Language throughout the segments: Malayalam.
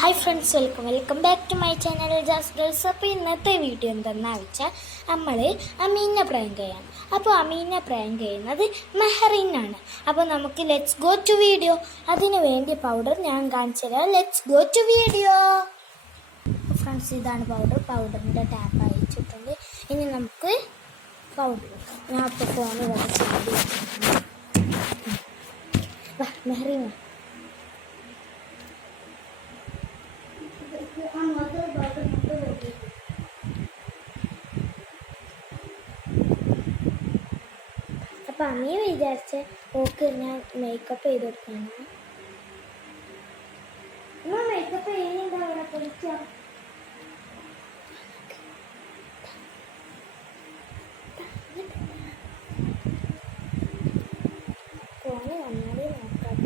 Hi friends, welcome back to my channel Jaz girls. അപ്പോൾ ഇന്നത്തെ വീഡിയോ എന്തെന്നാ വെച്ചാൽ നമ്മൾ അമീനെ പ്രാങ്ക് ചെയ്യാം. അപ്പോൾ അമീനെ പ്രാങ്ക് ചെയ്യുന്നത് മെഹറിനാണ്. അപ്പോൾ നമുക്ക് ലെറ്റ്സ് ഗോ ടു വീഡിയോ. അതിന് വേണ്ടിയ പൗഡർ ഞാൻ കാണിച്ചു തരാം. Let's go to video. Friends, ഇതാണ് പൗഡറിൻ്റെ ടാപ്പ് അയച്ചിട്ടുണ്ട്. ഇനി നമുക്ക് പൗഡർ ഞാൻ ഇപ്പോൾ ഫോണിൽ വരച്ച് മെഹറിന അപ്പം അമ്മീ വിചാരിച്ച ഓക്കെ ഞാൻ മേക്കപ്പ് ചെയ്ത് കൊടുക്കാണ്. മേക്കപ്പ് ചെയ്യുന്നുണ്ടോ അവിടെ പൊളിച്ചോ? ഫോണ് വന്നാലേ നോക്കാം.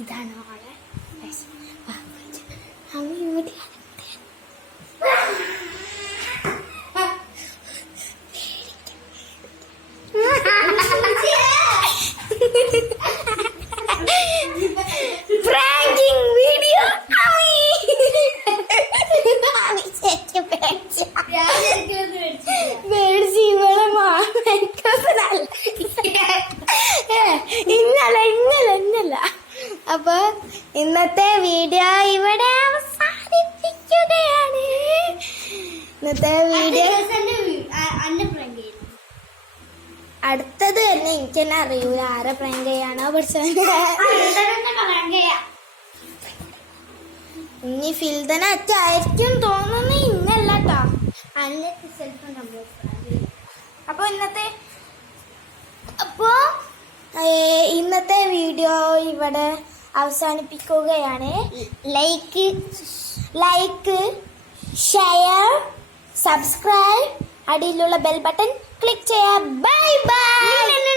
ഇതാണ് ആളെ പ്രാങ്കിങ് വീഡിയോ. ഇന്നല്ല അപ്പൊ ഇന്നത്തെ വീഡിയോ ഇവിടെ അവസാനിപ്പിക്കുകയാണ്. ഇന്നത്തെ വീഡിയോ അടുത്തത് തന്നെ എനിക്ക് തന്നെ അറിയൂല ആരെ പ്രാങ്ക് ചെയ്യാണോ പഠിച്ചത്. ഇനി ഫിൽദന അറ്റായിരിക്കും തോന്നുന്നു. ഇന്നല്ല കേട്ടോ. ഇന്നത്തെ വീഡിയോ ഇവിടെ അവസാനിപ്പിക്കുകയാണ്. ലൈക്ക് ഷെയർ സബ്സ്ക്രൈബ് അടിയിലുള്ള ബെൽ ബട്ടൺ ക്ലിക്ക് ചെയ്യാം. Bye bye.